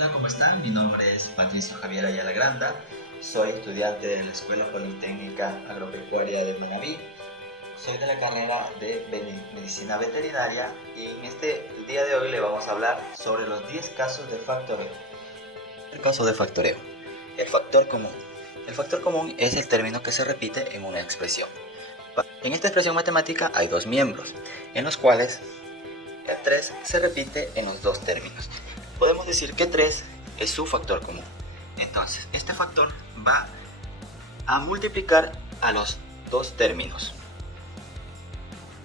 Hola, ¿cómo están? Mi nombre es Patricio Javier Ayala Granda, soy estudiante de la Escuela Politécnica Agropecuaria de Manabí, soy de la carrera de Medicina Veterinaria y en el día de hoy le vamos a hablar sobre los 10 casos de factoreo. El caso de factoreo. El factor común. El factor común es el término que se repite en una expresión. En esta expresión matemática hay dos miembros, en los cuales el 3 se repite en los dos términos. Podemos decir que 3 es su factor común. Entonces, este factor va a multiplicar a los dos términos.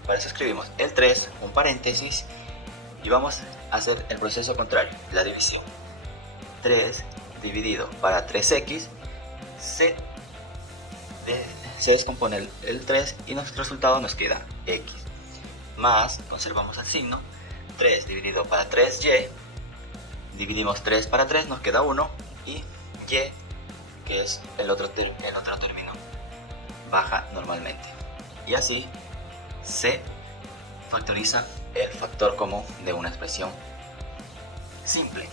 Para eso escribimos el 3, un paréntesis, y vamos a hacer el proceso contrario, la división. 3 dividido para 3x se descompone el 3 y nuestro resultado nos queda x. Más, conservamos el signo, 3 dividido para 3y, dividimos 3 para 3, nos queda 1, y y, que es el otro término, baja normalmente. Y así se factoriza el factor común de una expresión simple.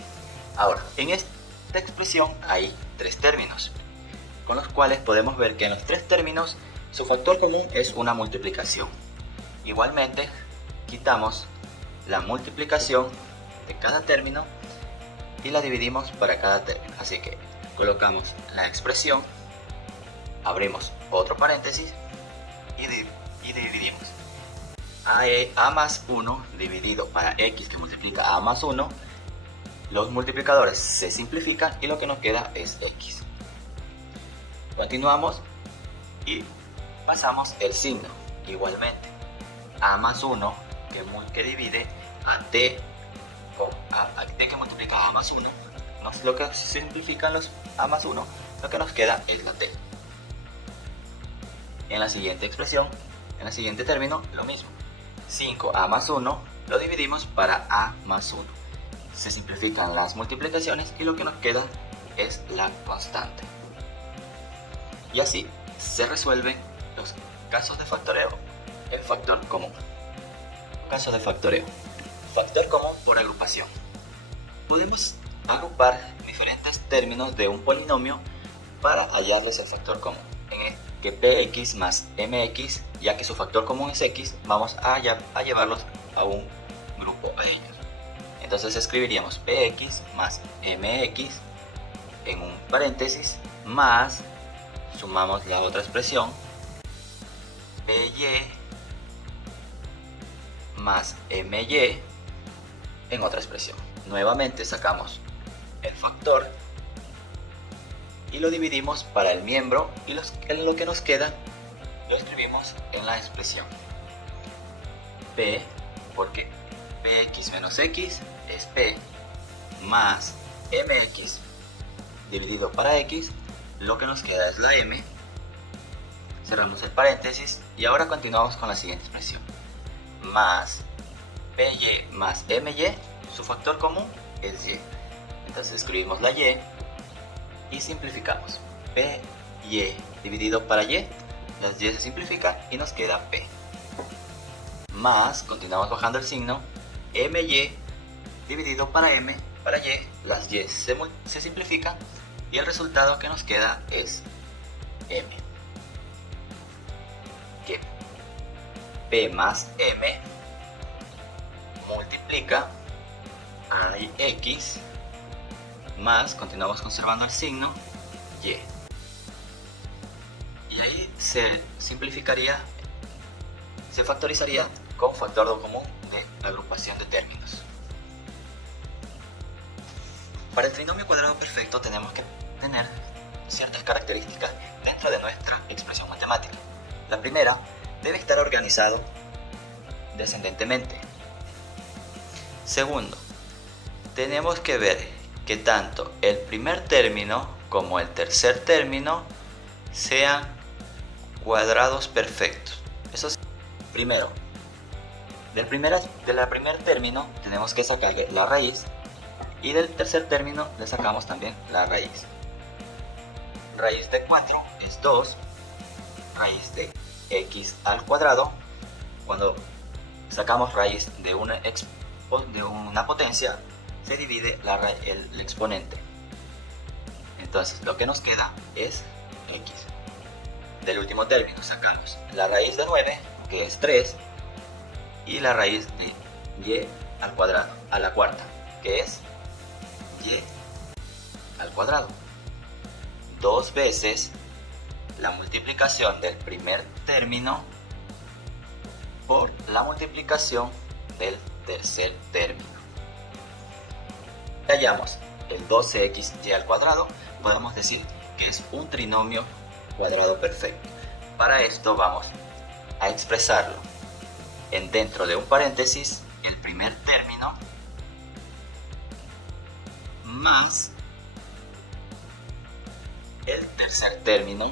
Ahora, en esta expresión hay tres términos, con los cuales podemos ver que en los tres términos su factor común es una multiplicación. Igualmente, quitamos la multiplicación de cada término y la dividimos para cada término. Así que colocamos la expresión, abrimos otro paréntesis y dividimos. A más 1 dividido para x que multiplica a más 1, los multiplicadores se simplifican y lo que nos queda es x. Continuamos y pasamos el signo. Igualmente, a más 1 que divide a t a t que multiplica a más 1, lo que se simplifican los a más 1, lo que nos queda es la t. En la siguiente expresión, en el siguiente término, lo mismo. 5a más 1 lo dividimos para a más 1. Se simplifican las multiplicaciones y lo que nos queda es la constante. Y así se resuelven los casos de factoreo, el factor común. Caso de factoreo. Factor común por agrupación. Podemos agrupar diferentes términos de un polinomio para hallarles el factor común. En que px más mx, ya que su factor común es x, vamos a llevarlos a un grupo de ellos. Entonces escribiríamos px más mx en un paréntesis, más, sumamos la otra expresión, py más my en otra expresión. Nuevamente sacamos el factor y lo dividimos para el miembro, y lo que nos queda lo escribimos en la expresión p, porque px menos x es p, más mx dividido para x, lo que nos queda es la m. Cerramos el paréntesis y ahora continuamos con la siguiente expresión, más py más my, su factor común es y. Entonces escribimos la y y simplificamos. Py dividido para y, las y se simplifican y nos queda p. Más, continuamos bajando el signo, my dividido para m, para y, las y se simplifican y el resultado que nos queda es m. Que p más m multiplica a x, más, continuamos conservando el signo, y. Y ahí se simplificaría, se factorizaría con factor común de agrupación de términos. Para el trinomio cuadrado perfecto tenemos que tener ciertas características dentro de nuestra expresión matemática. La primera, debe estar organizado descendentemente. Segundo, tenemos que ver que tanto el primer término como el tercer término sean cuadrados perfectos. Eso es, primero, del primer término tenemos que sacarle la raíz, y del tercer término le sacamos también la raíz. Raíz de 4 es 2, raíz de x al cuadrado, cuando sacamos raíz de una potencia, se divide el exponente. Entonces lo que nos queda es x. Del último término sacamos la raíz de 9, que es 3, y la raíz de y al cuadrado, a la cuarta, que es y al cuadrado. 2 veces la multiplicación del primer término por la multiplicación del tercer término. Si hallamos el 12xy al cuadrado, podemos decir que es un trinomio cuadrado perfecto. Para esto vamos a expresarlo dentro de un paréntesis el primer término más el tercer término,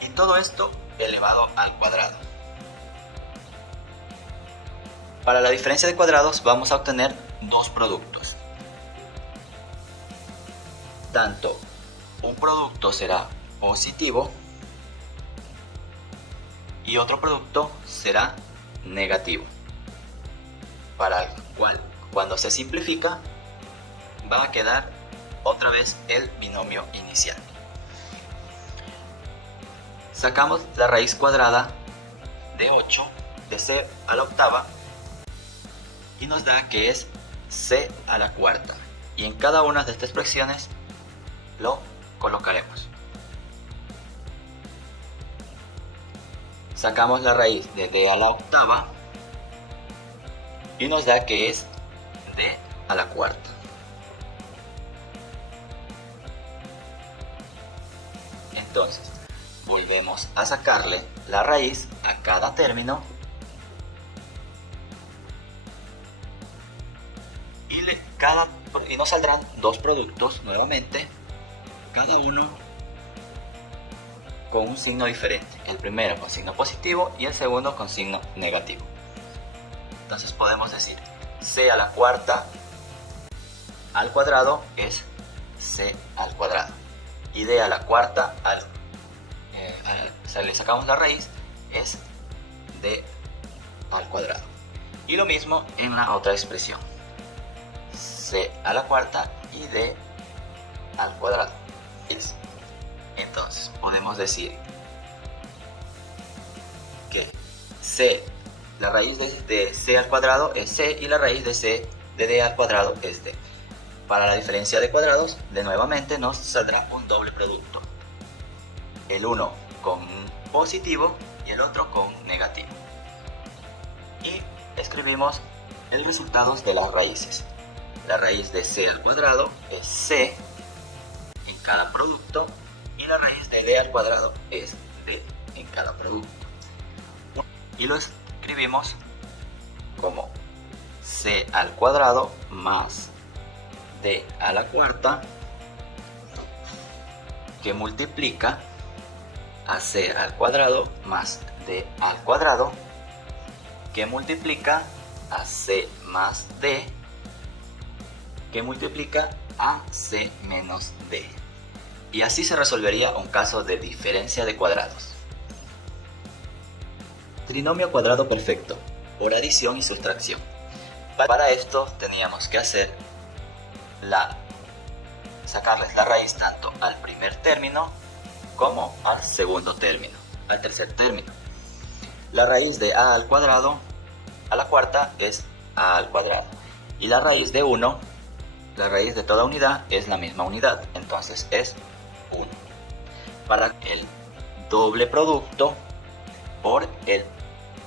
en todo esto elevado al cuadrado. Para la diferencia de cuadrados vamos a obtener dos productos. Tanto un producto será positivo y otro producto será negativo, para el cual cuando se simplifica va a quedar otra vez el binomio inicial. Sacamos la raíz cuadrada de 8 de c a la octava y nos da que es c a la cuarta, y en cada una de estas expresiones lo colocaremos. Sacamos la raíz de d a la octava y nos da que es d a la cuarta. Entonces, volvemos a sacarle la raíz a cada término y nos saldrán dos productos nuevamente, cada uno con un signo diferente. El primero con signo positivo y el segundo con signo negativo. Entonces podemos decir c a la cuarta al cuadrado es c al cuadrado, y d a la cuarta le sacamos la raíz, es d al cuadrado. Y lo mismo en la otra expresión, c a la cuarta y d al cuadrado. Entonces podemos decir que la raíz de c al cuadrado es c y la raíz de c de d al cuadrado es d. Para la diferencia de cuadrados, nuevamente nos saldrá un doble producto, el uno con positivo y el otro con negativo. Y escribimos el resultado de las raíces. La raíz de c al cuadrado es c en cada producto y la raíz de d al cuadrado es d en cada producto. Y lo escribimos como c al cuadrado más d a la cuarta, que multiplica a c al cuadrado más d al cuadrado, que multiplica a c más d, que multiplica a c menos d. Y así se resolvería un caso de diferencia de cuadrados. Trinomio cuadrado perfecto por adición y sustracción. Para esto teníamos que sacarles la raíz tanto al primer término como al segundo término, al tercer término. La raíz de a al cuadrado a la cuarta es a al cuadrado, y la raíz de 1, la raíz de toda unidad, es la misma unidad, entonces es 1. Para el doble producto por el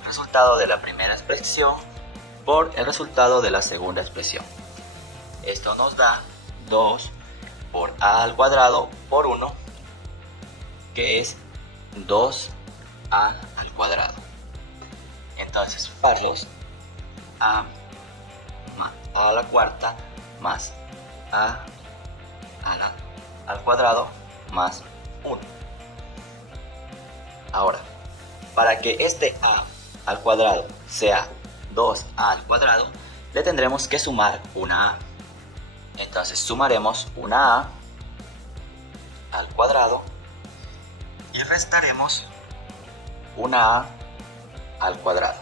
resultado de la primera expresión por el resultado de la segunda expresión. Esto nos da 2 por a al cuadrado por 1, que es 2a al cuadrado. Entonces, parlos a la cuarta más al cuadrado más 1. Ahora, para que este a al cuadrado sea 2a al cuadrado, le tendremos que sumar una a. Entonces sumaremos una a al cuadrado y restaremos una a al cuadrado.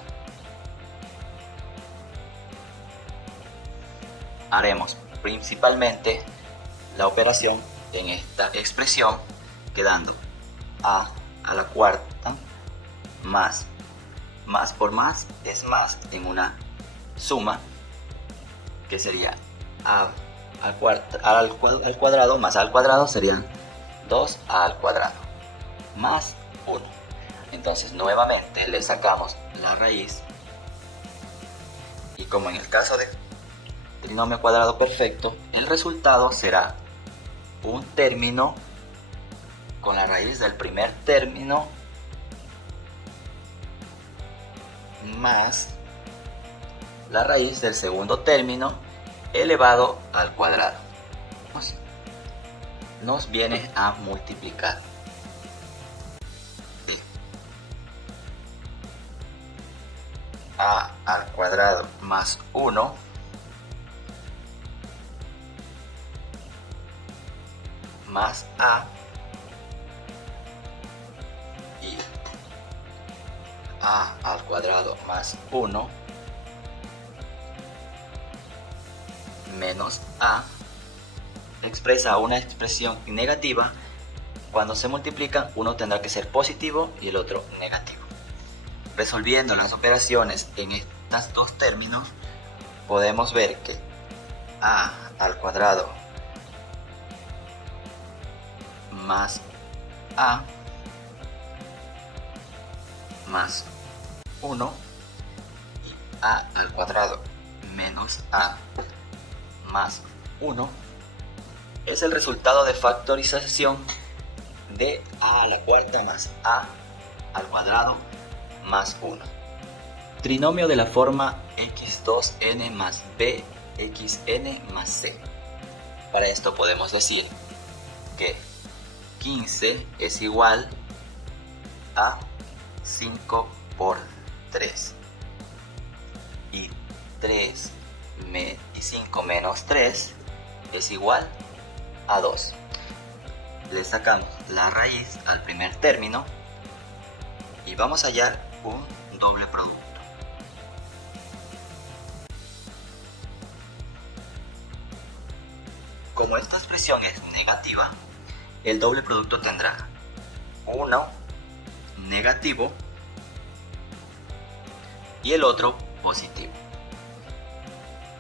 haremos principalmente la operación en esta expresión, quedando a la cuarta más por más es más en una suma, que sería a al cuadrado más a al cuadrado serían 2a al cuadrado más 1. Entonces nuevamente le sacamos la raíz, y como en el caso de trinomio cuadrado perfecto, el resultado será un término con la raíz del primer término más la raíz del segundo término elevado al cuadrado. Nos viene a multiplicar. A al cuadrado más 1 más a y a al cuadrado más 1 menos a expresa una expresión negativa. Cuando se multiplican, uno tendrá que ser positivo y el otro negativo. Resolviendo las operaciones en estos dos términos, podemos ver que a al cuadrado más a más 1 y a al cuadrado menos a más 1 es el resultado de factorización de a la cuarta más a al cuadrado más 1. Trinomio de la forma x2n más bxn más c. Para esto podemos decir que 15 es igual a 5 por 3 y 5 menos 3 es igual a 2. Le sacamos la raíz al primer término y vamos a hallar un doble producto. Como esta expresión es negativa, el doble producto tendrá 1 negativo y el otro positivo.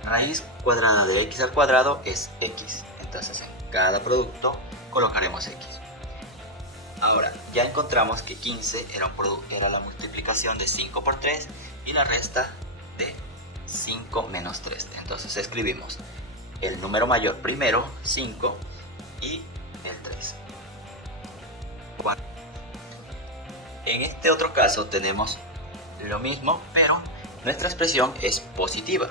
Raíz cuadrada de x al cuadrado es x, entonces en cada producto colocaremos x. Ahora ya encontramos que 15 era la multiplicación de 5 por 3 y la resta de 5 menos 3. Entonces escribimos el número mayor primero, 5, y el 3. En este otro caso tenemos lo mismo, pero nuestra expresión es positiva.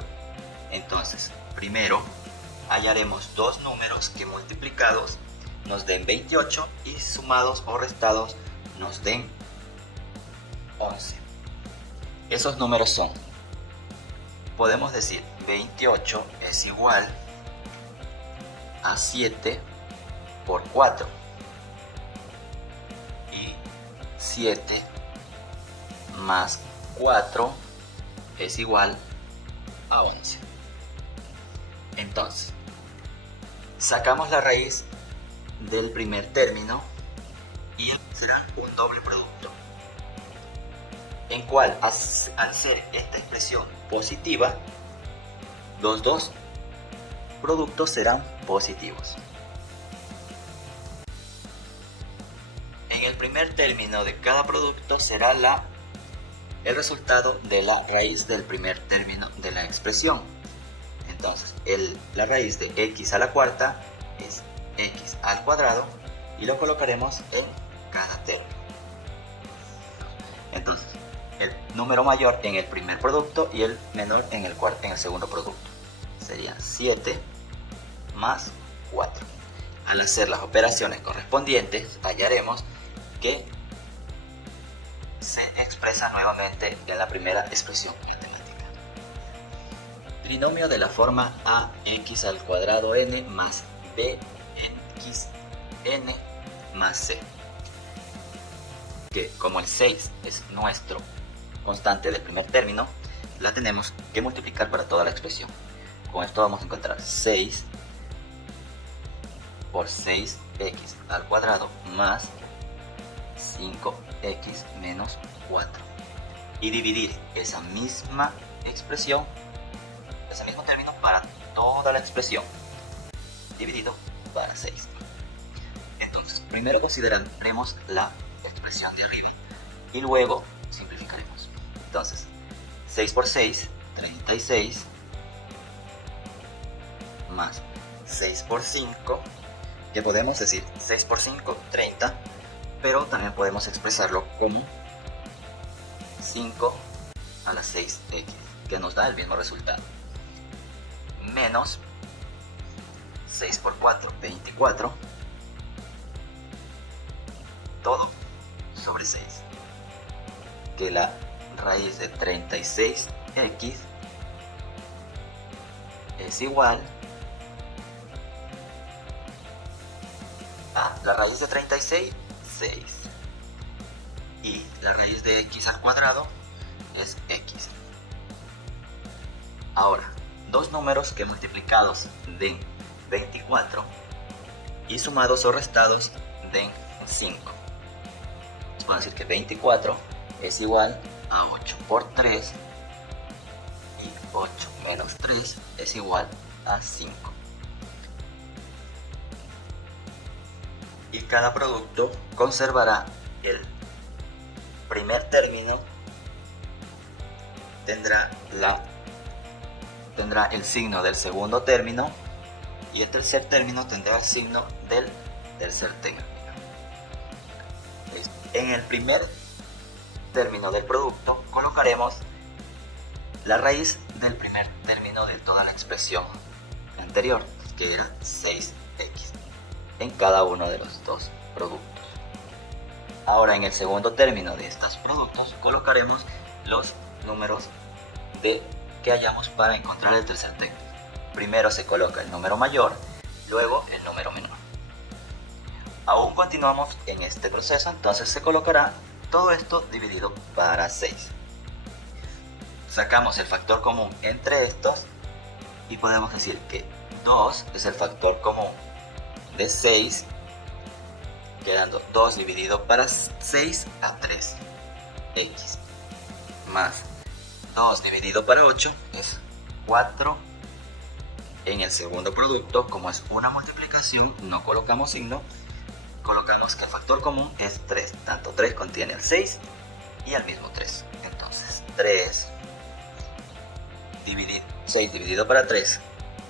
Entonces, primero hallaremos dos números que multiplicados nos den 28 y sumados o restados nos den 11. Esos números son, podemos decir, 28 es igual a 7 por 4 y 7 más 4 es igual a 11. Entonces, sacamos la raíz del primer término y será un doble producto, en cual al ser esta expresión positiva, los dos productos serán positivos. En el primer término de cada producto será el resultado de la raíz del primer término de la expresión. Entonces, la raíz de x a la cuarta es x al cuadrado y lo colocaremos en cada término. Entonces, el número mayor en el primer producto y el menor en el segundo producto. Serían 7 más 4. Al hacer las operaciones correspondientes, hallaremos que se expresa nuevamente en la primera expresión matemática. Trinomio de la forma ax al cuadrado n más bxn más c, que como el 6 es nuestro constante del primer término, la tenemos que multiplicar para toda la expresión. con esto vamos a encontrar 6 por 6x al cuadrado más 5x menos 4. Y dividir esa misma expresión, ese mismo término para toda la expresión, dividido para 6. Entonces, primero consideraremos la expresión de arriba y luego simplificaremos. Entonces, 6 por 6, 36, más 6 por 5, que podemos decir 6 por 5, 30, pero también podemos expresarlo como 5 a la 6x, que nos da el mismo resultado, menos 6 por 4, 24, todo sobre 6, que la raíz de 36x es igual a la raíz de 36, 6, y la raíz de x al cuadrado es x. Ahora, dos números que multiplicados den 24 y sumados o restados den 5. Vamos a decir que 24 es igual a 8 por 3 y 8 menos 3 es igual a 5. Y cada producto conservará el primer término, tendrá el signo del segundo término, y el tercer término tendrá el signo del tercer término. En el primer término del producto colocaremos la raíz del primer término de toda la expresión anterior, que era 6x, en cada uno de los dos productos. Ahora, en el segundo término de estos productos colocaremos los números que hallamos para encontrar el tercer término. Primero se coloca el número mayor, luego el número menor. Aún continuamos en este proceso, entonces se colocará todo esto dividido para 6. Sacamos el factor común entre estos y podemos decir que 2 es el factor común de 6, quedando 2 dividido para 6 a 3x, más 2 dividido para 8 es 4. En el segundo producto, como es una multiplicación, no colocamos signo, colocamos que el factor común es 3, tanto 3 contiene el 6 y el mismo 3. Entonces 6 dividido para 3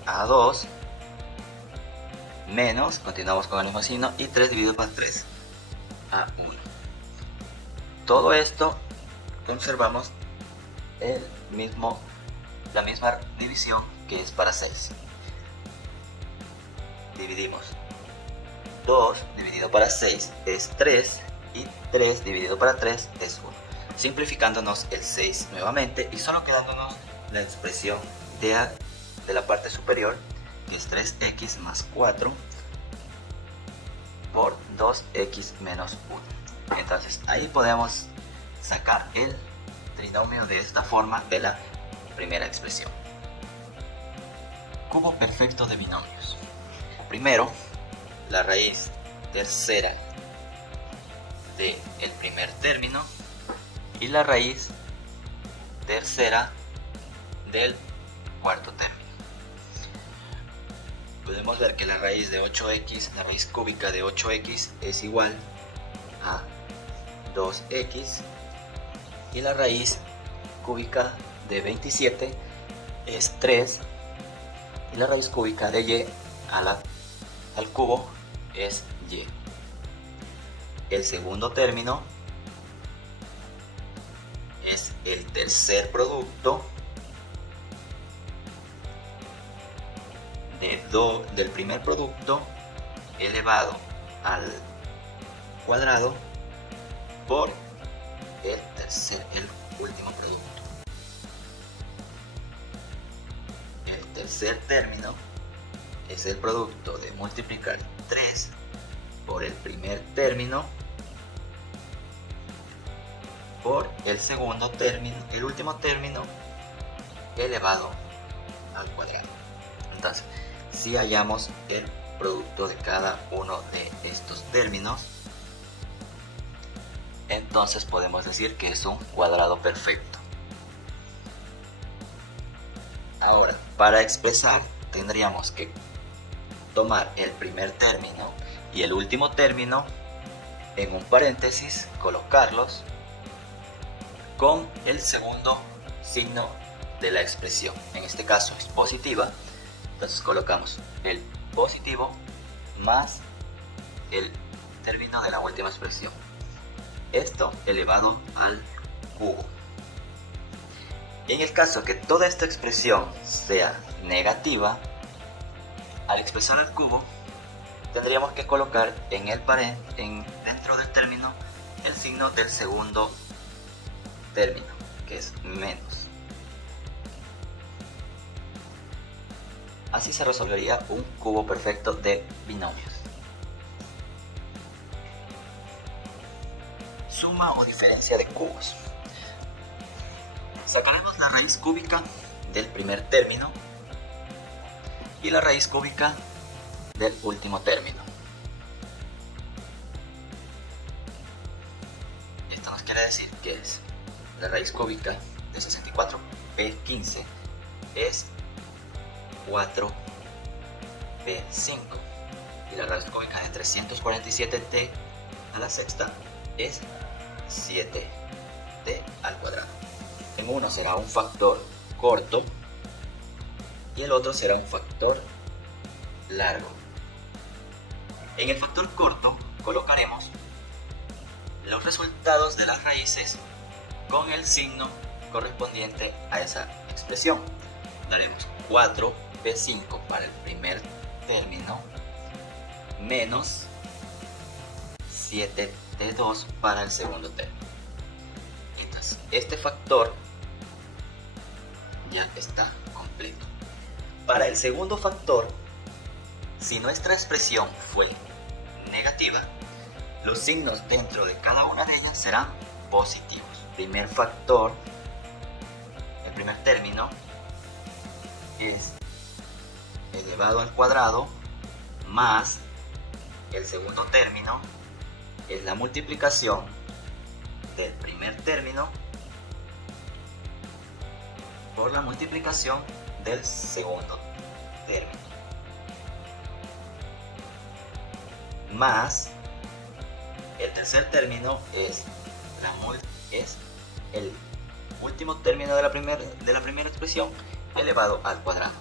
a 2, menos, continuamos con el mismo signo, y 3 dividido para 3 a 1. Todo esto conservamos la misma división, que es para 6. Dividimos 2 dividido para 6 es 3 y 3 dividido para 3 es 1, simplificándonos el 6 nuevamente y solo quedándonos la expresión de la parte superior, que es 3x más 4 por 2x menos 1. Entonces ahí podemos sacar el trinomio de esta forma de la primera expresión. Cubo perfecto de binomios. Primero, la raíz tercera del primer término y la raíz tercera del cuarto término. Podemos ver que la raíz de 8x, la raíz cúbica de 8x es igual a 2x, y la raíz cúbica de 27 es 3, y la raíz cúbica de y al cubo es y. El segundo término es el tercer producto del primer producto elevado al cuadrado por el último producto. El tercer término es el producto de multiplicar 3 por el primer término por el segundo término, el último término elevado al cuadrado. Entonces, si hallamos el producto de cada uno de estos términos, entonces podemos decir que es un cuadrado perfecto. Ahora, para expresar, tendríamos que tomar el primer término y el último término en un paréntesis, colocarlos con el segundo signo de la expresión. En este caso es positiva, entonces colocamos el positivo más el término de la última expresión. Esto elevado al cubo. En el caso que toda esta expresión sea negativa, al expresar al cubo, tendríamos que colocar en el dentro del término el signo del segundo término, que es menos. Así se resolvería un cubo perfecto de binomios. Suma o diferencia de cubos. Sacaremos la raíz cúbica del primer término y la raíz cúbica del último término. Esto nos quiere decir que es la raíz cúbica de 64p15 es 4p5 y la raíz cúbica de 347t a la sexta es 7t al cuadrado. En uno será un factor corto y el otro será un factor largo. En el factor corto colocaremos los resultados de las raíces con el signo correspondiente a esa expresión. Daremos 4p5 para el primer término menos 7t2 para el segundo término. Entonces, este factor ya está completo. Para el segundo factor, si nuestra expresión fue negativa, los signos dentro de cada una de ellas serán positivos. Primer factor, el primer término es elevado al cuadrado más el segundo término es la multiplicación del primer término por la multiplicación del segundo término más el tercer término es el último término de la primera expresión elevado al cuadrado.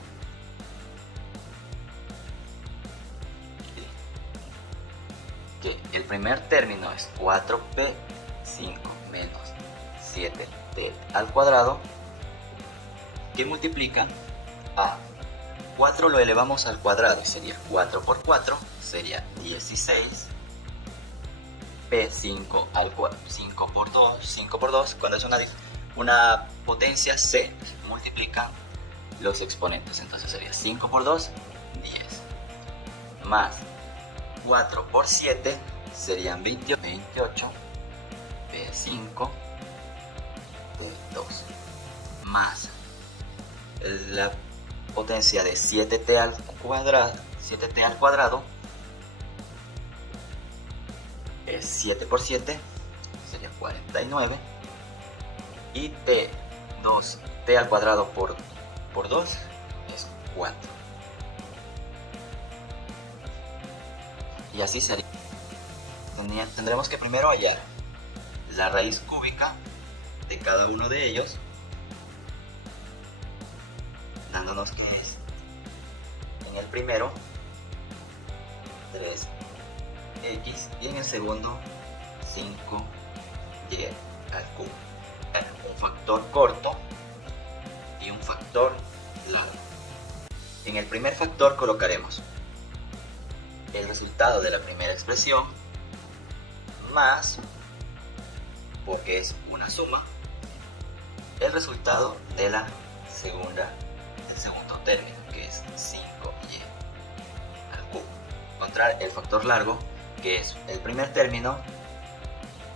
Que el primer término es 4p5 menos 7t al cuadrado, que multiplica a 4 lo elevamos al cuadrado y sería 4 por 4, sería 16. P5 al cuadrado, 5 por 2, cuando es una potencia se multiplican los exponentes, entonces sería 5 por 2, 10, más 4 por 7 serían 28, P5, P2, más la potencia de 7t al cuadrado, es 7 por 7, sería 49, y t al cuadrado por 2 es 4. Y así sería. Tendremos que primero hallar la raíz cúbica de cada uno de ellos, dándonos que es en el primero 3x y en el segundo 5y al cubo. Un factor corto y un factor largo. En el primer factor colocaremos el resultado de la primera expresión más, porque es una suma, el resultado de del segundo término, que es 5y al cubo. Encontrar el factor largo, que es el primer término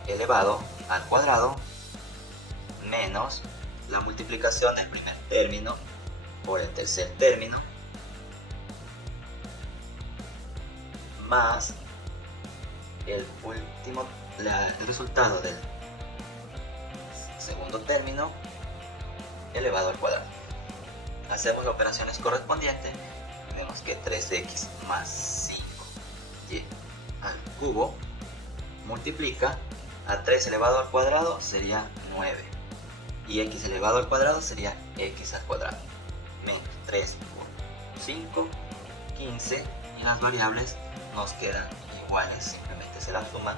elevado al cuadrado menos la multiplicación del primer término por el tercer término más el resultado del segundo término elevado al cuadrado. Hacemos las operaciones correspondientes. Vemos que 3x más 5y al cubo multiplica a 3 elevado al cuadrado sería 9 y x elevado al cuadrado sería x al cuadrado menos 3 por 5, 15, y las variables nos quedan iguales, simplemente se las suman,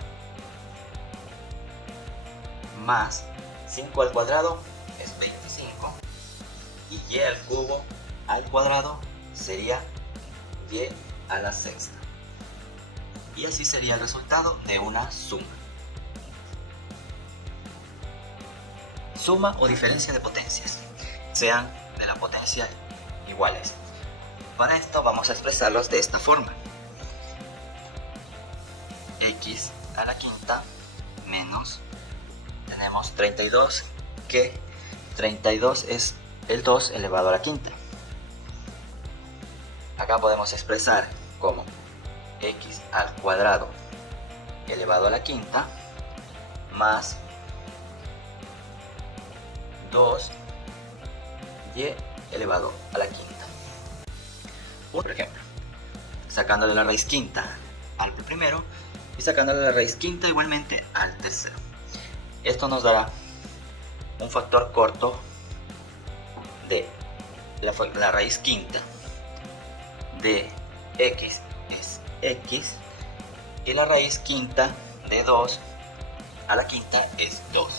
más 5 al cuadrado es 25 y y al cubo al cuadrado sería y a la sexta, y así sería el resultado de una suma o diferencia de potencias, sean de la potencia iguales. Para esto vamos a expresarlos de esta forma: x a la quinta menos, tenemos 32, que 32 es el 2 elevado a la quinta. Acá podemos expresar como x al cuadrado elevado a la quinta más 2y elevado a la quinta. Por ejemplo, sacándole la raíz quinta al primero y sacándole la raíz quinta igualmente al tercero. Esto nos dará un factor corto de la raíz quinta de x es x, y la raíz quinta de 2 a la quinta es 2.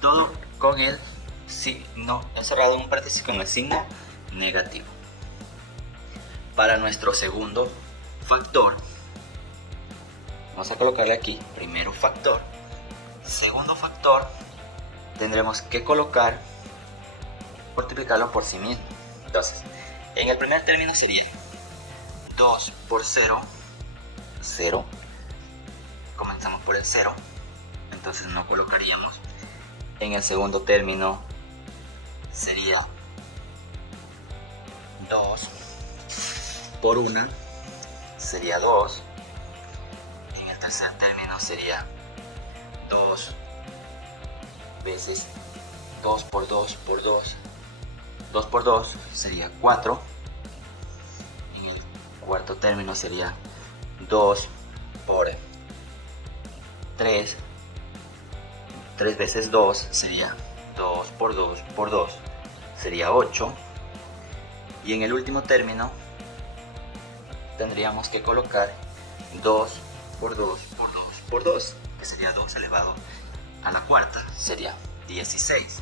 Todo con el signo encerrado en un paréntesis con el signo negativo. Para nuestro segundo factor, vamos a colocarle aquí primero factor, segundo factor, tendremos que multiplicarlo por sí mismo. Entonces, en el primer término sería 2 por 0, 0. Comenzamos por el 0, entonces no colocaríamos. En el segundo término sería 2 por 1, sería 2. En el tercer término sería 2 veces 2 por 2 por 2. 2 por 2 sería 4. En el cuarto término sería 2 por 3. 3 veces 2 sería 2 por 2 por 2. Sería 8. Y en el último término tendríamos que colocar 2 por 2 por 2 por 2, que sería 2 elevado a la cuarta, sería 16.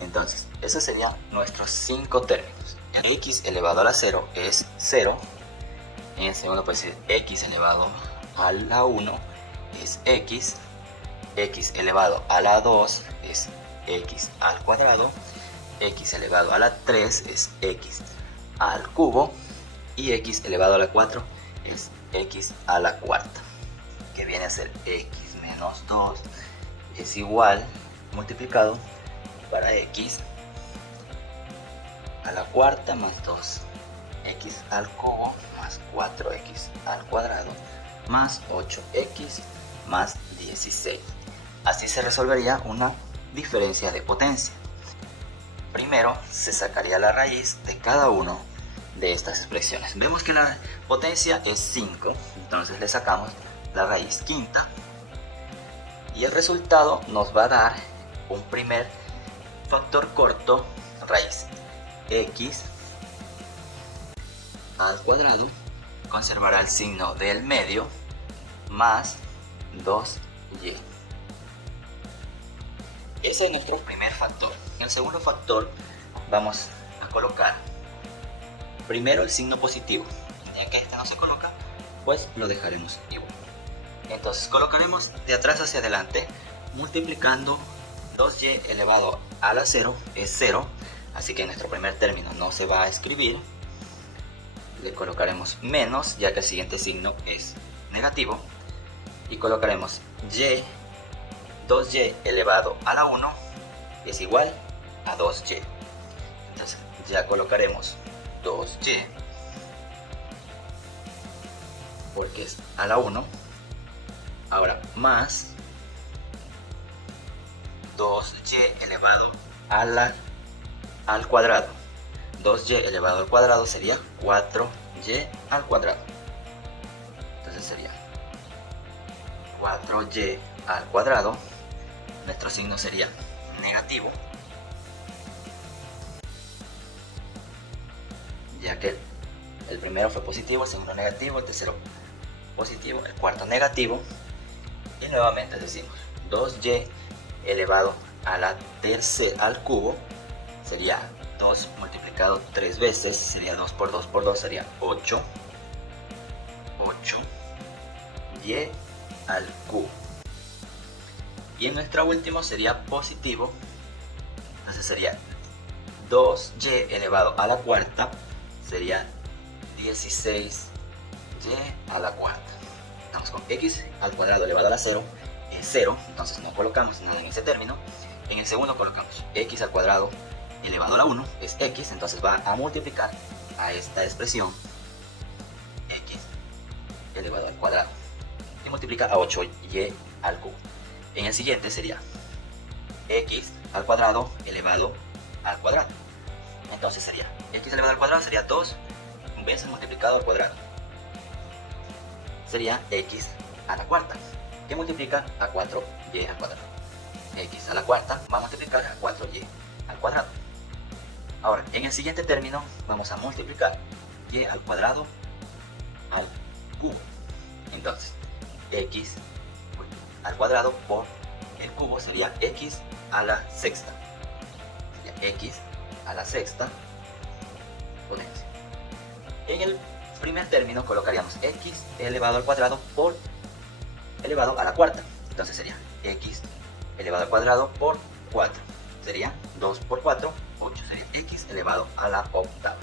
Entonces, esos serían nuestros 5 términos. X elevado a la 0 es 0. En el segundo puede ser x elevado a la 1 es x. X elevado a la 2 es x al cuadrado. X elevado a la 3 es x al cubo. Y x elevado a la 4 es x a la cuarta, que viene a ser x menos 2 es igual, multiplicado para x a la cuarta más 2, x al cubo más 4x al cuadrado más 8x más 16. Así se resolvería una diferencia de potencia. Primero se sacaría la raíz de cada uno de estas expresiones. Vemos que la potencia es 5, entonces le sacamos la raíz quinta y el resultado nos va a dar un primer factor corto, raíz x al cuadrado, conservará el signo del medio, más 2y. Ese es nuestro primer factor. En el segundo factor vamos a colocar primero el signo positivo. Ya que este no se coloca, pues lo dejaremos igual. Entonces colocaremos de atrás hacia adelante, multiplicando 2y elevado a la 0 es 0, así que nuestro primer término no se va a escribir. Le colocaremos menos, ya que el siguiente signo es negativo, y colocaremos y, 2y elevado a la 1 es igual a 2y. Entonces ya colocaremos 2y porque es a la 1. Ahora más 2y elevado al cuadrado. 2y elevado al cuadrado sería 4y al cuadrado. Entonces sería 4y al cuadrado. Nuestro signo sería negativo, ya que el primero fue positivo, el segundo negativo, el tercero positivo, el cuarto negativo. Y nuevamente decimos 2y elevado a la tercera al cubo sería 2 multiplicado 3 veces, sería 2 por 2 por 2, sería 8. 8y al cubo. Y en nuestro último sería positivo, entonces sería 2y elevado a la cuarta, sería 16y a la cuarta. Estamos con x al cuadrado elevado a la 0, es 0, entonces no colocamos nada en ese término. En el segundo colocamos x al cuadrado elevado a la 1, es x, entonces va a multiplicar a esta expresión x elevado al cuadrado y multiplica a 8y al cubo. En el siguiente sería x al cuadrado elevado al cuadrado. Entonces sería x elevado al cuadrado sería 2 veces multiplicado al cuadrado. Sería x a la cuarta, que multiplica a 4y al cuadrado. X a la cuarta va a multiplicar a 4y al cuadrado. Ahora, en el siguiente término vamos a multiplicar y al cuadrado al cubo. Entonces, x al cuadrado por el cubo sería x a la sexta. Sería x a la sexta potencia. En el primer término colocaríamos x elevado al cuadrado por elevado a la cuarta. Entonces sería x elevado al cuadrado por 4. Sería 2 por 4, 8. Sería x elevado a la octava.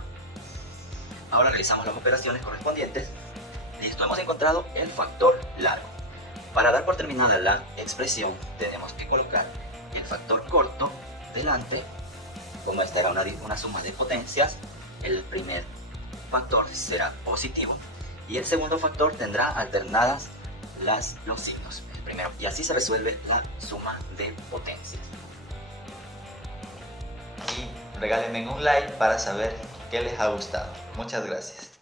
Ahora realizamos las operaciones correspondientes. Listo, hemos encontrado el factor largo. Para dar por terminada la expresión, tenemos que colocar el factor corto delante. Como esta era una suma de potencias, el primer factor será positivo y el segundo factor tendrá alternadas los signos. El primero, y así se resuelve la suma de potencias. Y regálenme un like para saber qué les ha gustado. Muchas gracias.